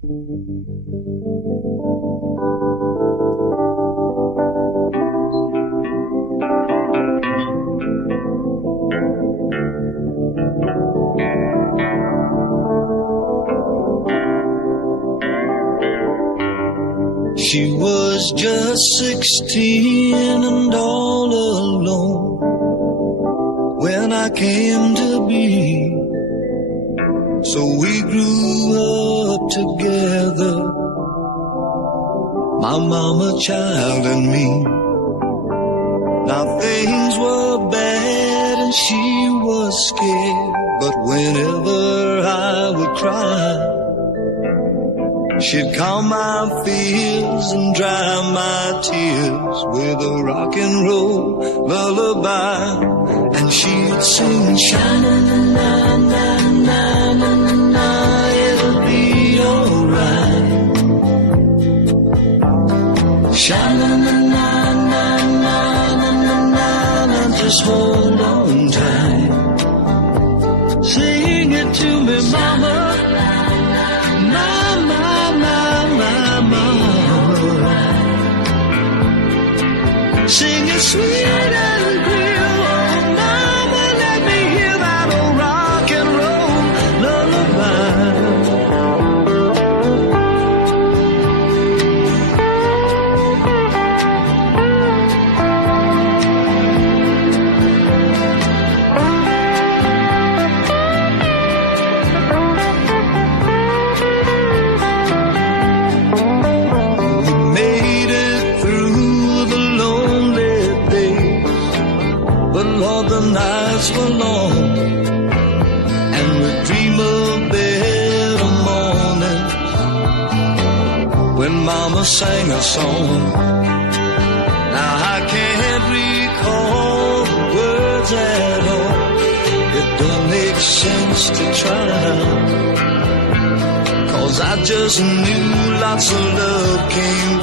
She was just 16 and all alone when I came to be. So we grew up together, my mama, child, and me. Now things were bad and she was scared, but whenever I would cry, she'd calm my fears and dry my tears with a rock and roll lullaby. And she'd sing, sha-na-na-na-na-na-na-na, it'll be alright. Sha-na-na-na-na-na-na-na, just hold on tight. Sing it to me, mama. Sing it sweet and clear, oh mama, let me hear that old rock and roll lullaby. We made it through the lonely days, but Lord, the nights were long, and we dream of better mornings when Mama sang a song. Now I can't recall the words at all. It don't make sense to try, 'cause I just knew lots of love came